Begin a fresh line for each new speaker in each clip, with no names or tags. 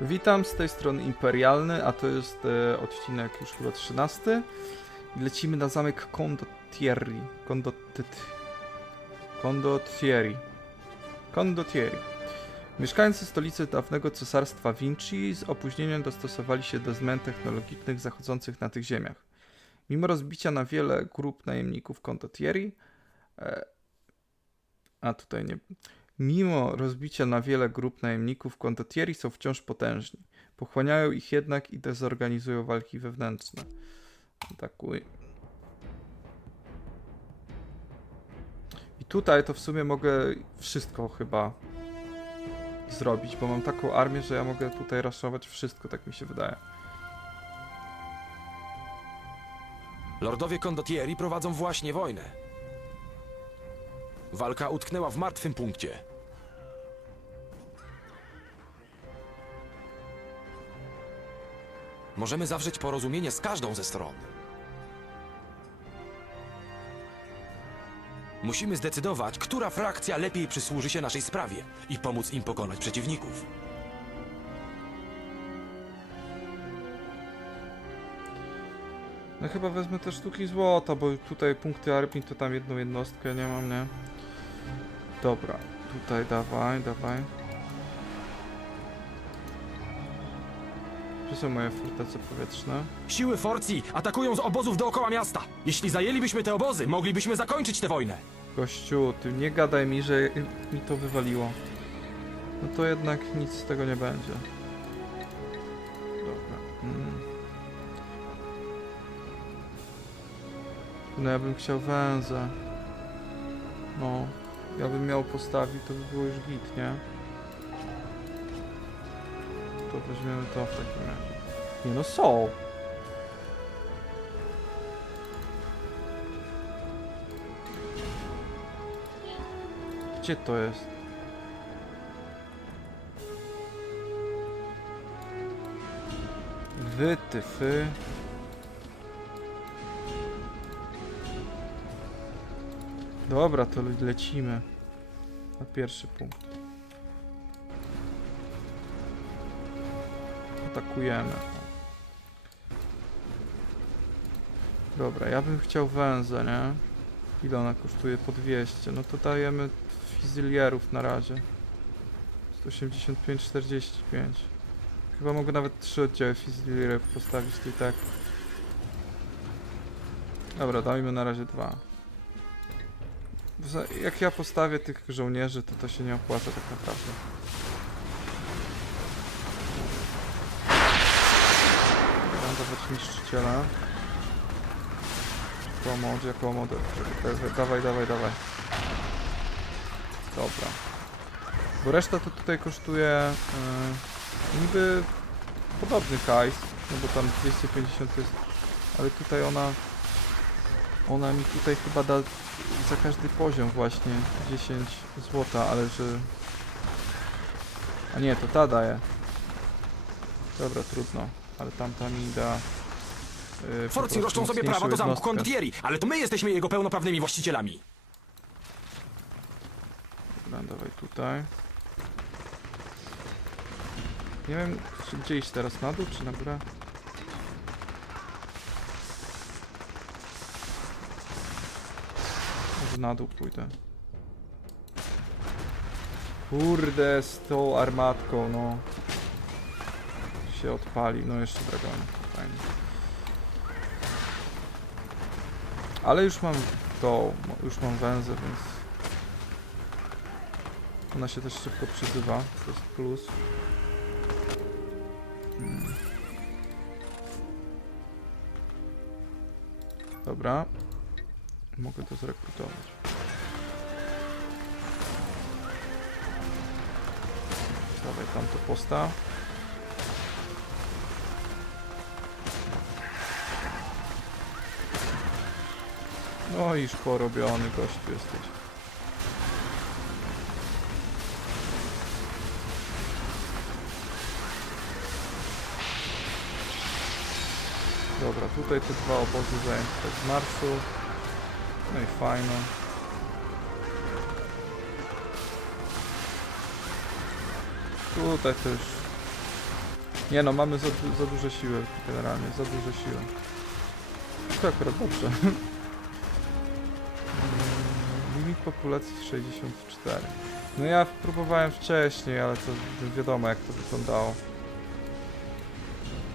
Witam z tej strony Imperialny, a to jest e, odcinek już chyba 13. I lecimy na zamek Condottieri. Condottieri. Condottieri. Condottieri. Mieszkańcy stolicy dawnego cesarstwa Vinci z opóźnieniem dostosowali się do zmian technologicznych zachodzących na tych ziemiach. Mimo rozbicia na wiele grup najemników Condottieri, e, a tutaj nie. Mimo rozbicia na wiele grup najemników, Condottieri są wciąż potężni. Pochłaniają ich jednak i dezorganizują walki wewnętrzne. Atakuj. I tutaj to w sumie mogę wszystko chyba zrobić, bo mam taką armię, że ja mogę tutaj raszować wszystko, tak mi się wydaje.
Lordowie Condottieri prowadzą właśnie wojnę. Walka utknęła w martwym punkcie. Możemy zawrzeć porozumienie z każdą ze stron. Musimy zdecydować, która frakcja lepiej przysłuży się naszej sprawie i pomóc im pokonać przeciwników.
No chyba wezmę te sztuki złota, bo tutaj punkty armii to tam jedną jednostkę nie mam, nie? Dobra, tutaj dawaj, dawaj. Gdzie są moje fortece powietrzne?
Siły Forcji atakują z obozów dookoła miasta. Jeśli zajęlibyśmy te obozy, moglibyśmy zakończyć tę wojnę.
Gościu, ty nie gadaj mi, że mi to wywaliło. No to jednak nic z tego nie będzie. Dobra. Mm. No ja bym chciał węzę. No. Ja bym miał postawić, to by było już git, nie? To weźmiemy to w takim razie. Nie no, są! Gdzie to jest? Wy, ty, fy. Dobra, to le- lecimy. Na pierwszy punkt. Atakujemy. Dobra, ja bym chciał węzę, nie? Ile ona kosztuje? Po 200. No to dajemy fizylierów na razie. 185, 45. Chyba mogę nawet 3 oddziały fizylierów postawić i tak. Dobra, dajmy na razie dwa. Jak ja postawię tych żołnierzy, to to się nie opłaca tak naprawdę. Będę dawać niszczyciela. Komod, jak komod. Dawaj, dawaj, dawaj. Dobra. Bo reszta to tutaj kosztuje yy, niby podobny hajs, no bo tam 250 jest, ale tutaj ona ona mi tutaj chyba da za każdy poziom właśnie 10 złota, ale że a nie, to ta daje. Dobra, trudno, ale tamta mi da
Forcji
prostu
roszczą sobie prawa do zamku
jednostkę.
Condottieri, ale to my jesteśmy jego pełnoprawnymi właścicielami.
Dobra, dawaj tutaj. Nie wiem, czy gdzie iść teraz, na dół czy na górę? Może na dół pójdę. Kurde, z tą armatką, no. Się odpali, no jeszcze dragon, fajnie. Ale już mam to, już mam węzę, więc ona się też szybko przyzywa, to jest plus. Mm. Dobra. Mogę to zrekrutować. Dawaj tam to postaw. No iż porobiony gościu jesteś. Dobra, tutaj te dwa obozy zajęte tak z marszu. No i fajno. Tutaj też Nie no, mamy za, za duże siły generalnie, za duże siły. To akurat dobrze. Populacji 64. No ja próbowałem wcześniej, ale to wi- wiadomo jak to wyglądało.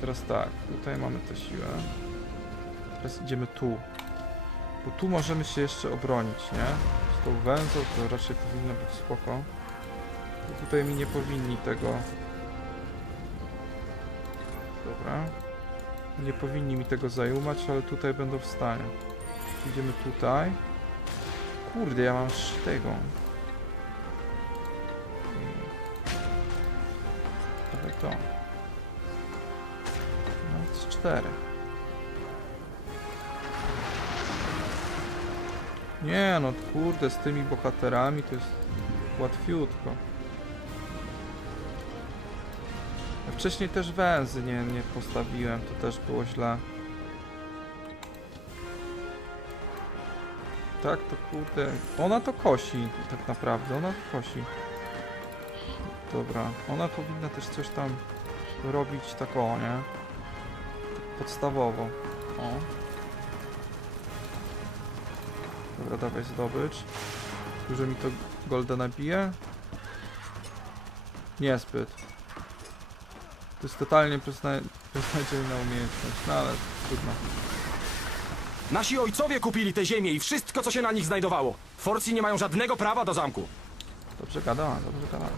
Teraz tak, tutaj mamy tę siłę. Teraz idziemy tu. Bo tu możemy się jeszcze obronić, nie? Z tą węzą to raczej powinno być spoko. Bo tutaj mi nie powinni tego... Dobra. Nie powinni mi tego zajumać, ale tutaj będą w stanie. Idziemy tutaj. Kurde, ja mam tego. Dawaj to. No, cztery. Nie no, kurde, z tymi bohaterami to jest łatwiutko. Wcześniej też węzy nie, nie postawiłem, to też było źle. Tak, to kurde. Ona to kosi, tak naprawdę, ona to kosi. Dobra, ona powinna też coś tam robić tak o, nie? Podstawowo. O. Dobra, dawaj zdobycz. Dużo mi to golda nabije? Niezbyt. To jest totalnie bezna- beznadziejna umiejętność, no ale trudno.
Nasi ojcowie kupili te ziemię i wszystko, co się na nich znajdowało. Forcji nie mają żadnego prawa do zamku.
Dobrze gadała, dobrze gadała.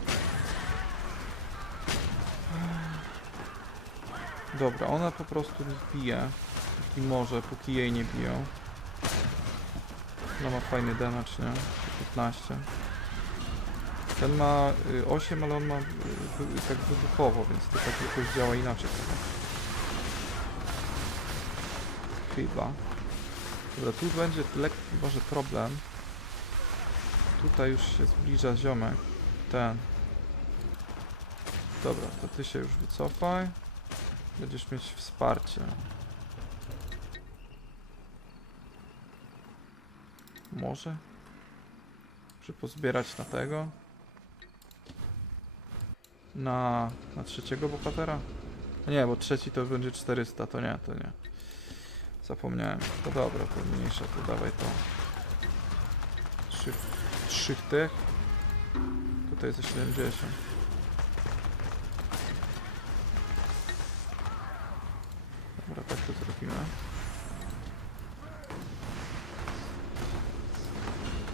Dobra, ona po prostu bije, póki może, póki jej nie biją. Ona ma fajny damage, nie? 15. Ten ma y, 8, ale on ma y, tak wybuchowo, więc to tak jakoś działa inaczej. Chyba. Dobra, tu będzie lekki może problem. Tutaj już się zbliża ziomek. Ten. Dobra, to ty się już wycofaj. Będziesz mieć wsparcie. Może? Muszę pozbierać na tego. Na, na trzeciego bohatera? Nie, bo trzeci to będzie 400, to nie, to nie. Zapomniałem. To dobra, to mniejsza, to dawaj to. Trzy, trzy tych. Tutaj za 70. Dobra, tak to zrobimy.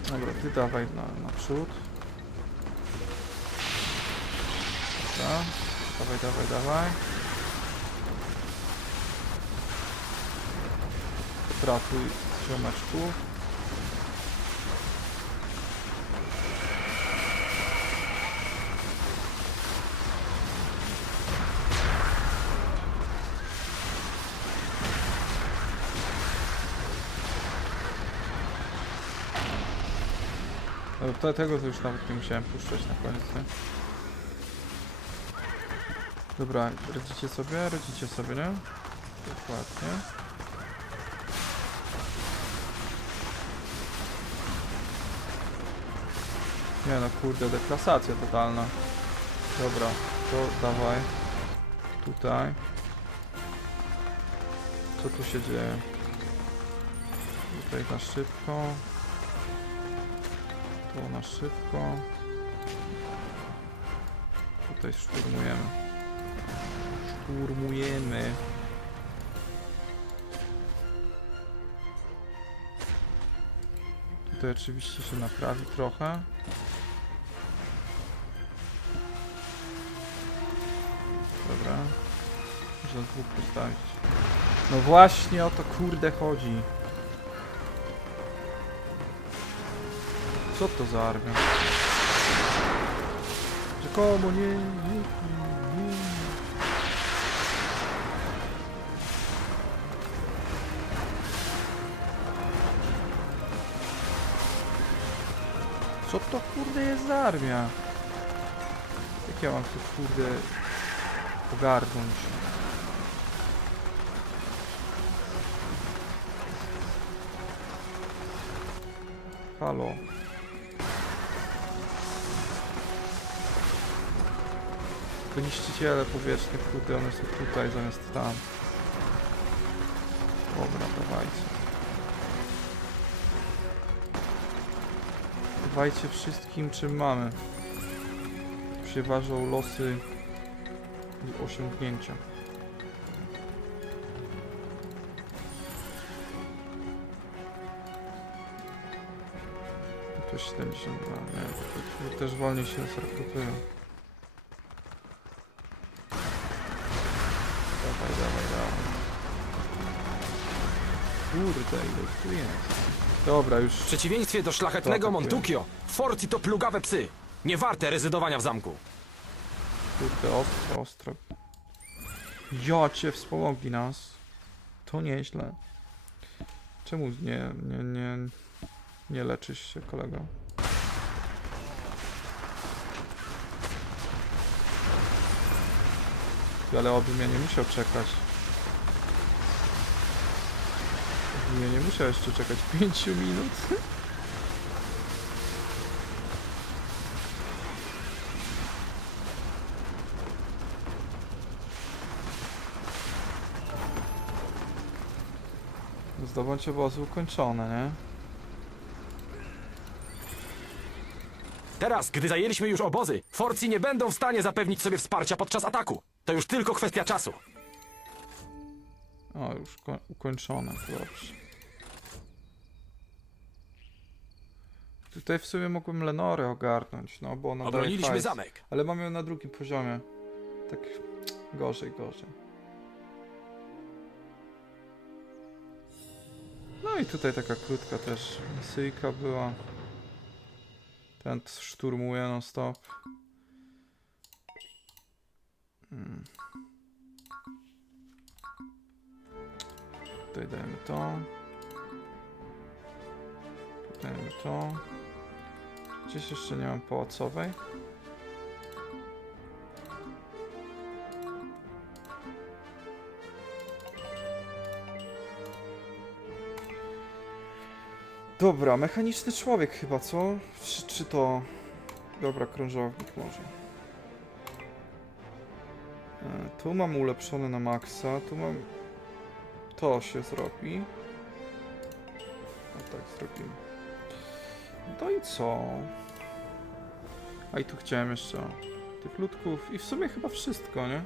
Dobra, ty dawaj na, naprzód. Dobra. Dawaj, dawaj, dawaj. Ratuj ziomeczków. No, to, tego to już nawet nie musiałem puszczać na koniec, nie? Dobra, radzicie sobie? Radzicie sobie, nie? Dokładnie. Nie no, kurde, deklasacja totalna. Dobra, to dawaj. Tutaj. Co tu się dzieje? Tutaj na szybko. To na szybko. Tutaj szturmujemy. Szturmujemy. Tutaj oczywiście się naprawi trochę. Dobra. Można dwóch postawić. No właśnie o to kurde chodzi. Co to za armia? Rzekomo nie, nie, nie. Co to kurde jest za armia? Jak ja mam to kurde ogarnąć? Halo. Tylko niszczyciele powietrzne, kurde, one są tutaj zamiast tam. Dobra, dawajcie. Dawajcie wszystkim, czym mamy. Tu się ważą losy i osiągnięcia. To 72, nie, to, to też wolniej się zrekrutują. Dawaj, dawaj, dawaj. Kurde, ile tu jest. Dobra, już
W przeciwieństwie do szlachetnego Montukio, Forti to plugawe psy. Nie warte rezydowania w zamku.
Kurde, ostro, ostro. Ja cię wspomogli nas. To nieźle. Czemu nie, nie, nie, nie leczysz się, kolego? Ale obym ja nie musiał czekać. Nie, nie musiał jeszcze czekać 5 minut. Zdobycie obozu ukończone, nie?
Teraz, gdy zajęliśmy już obozy, Forci nie będą w stanie zapewnić sobie wsparcia podczas ataku. To już tylko kwestia czasu.
O, już ko- ukończone, dobrze. Tutaj w sumie mógłbym Lenorę ogarnąć, no bo ona daje
Obroniliśmy
hajs.
zamek.
Ale mamy ją na drugim poziomie. Tak gorzej, gorzej. No i tutaj taka krótka też misyjka była. Ten szturmuje non stop. Hmm. Tutaj dajemy to. Tu dajemy to. Gdzieś jeszcze nie mam pałacowej. Dobra, mechaniczny człowiek chyba, co? Czy, czy to... Dobra, krążownik może. E, tu mam ulepszone na maksa, tu mam... To się zrobi. A tak zrobimy. No i co? A i tu chciałem jeszcze tych ludków i w sumie chyba wszystko, nie?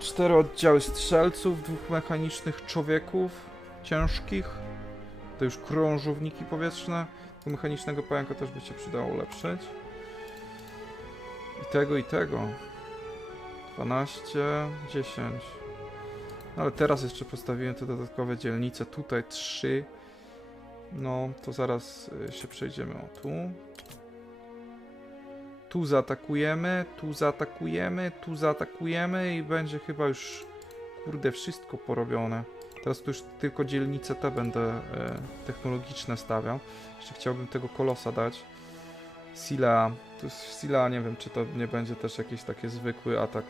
Cztery oddziały strzelców, dwóch mechanicznych człowieków ciężkich. To już krążowniki powietrzne. Do mechanicznego pająka też by się przydało ulepszyć. I tego, i tego. 12, 10. No ale teraz jeszcze postawiłem te dodatkowe dzielnice. Tutaj 3. No, to zaraz y, się przejdziemy. O, tu. Tu zaatakujemy, tu zaatakujemy, tu zaatakujemy i będzie chyba już, kurde, wszystko porobione. Teraz tu już tylko dzielnice te będę e, technologiczne stawiał. Jeszcze chciałbym tego kolosa dać. Sila, tu jest Sila, nie wiem czy to nie będzie też jakiś taki zwykły atak.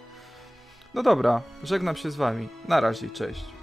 No dobra, żegnam się z wami. Na razie, cześć.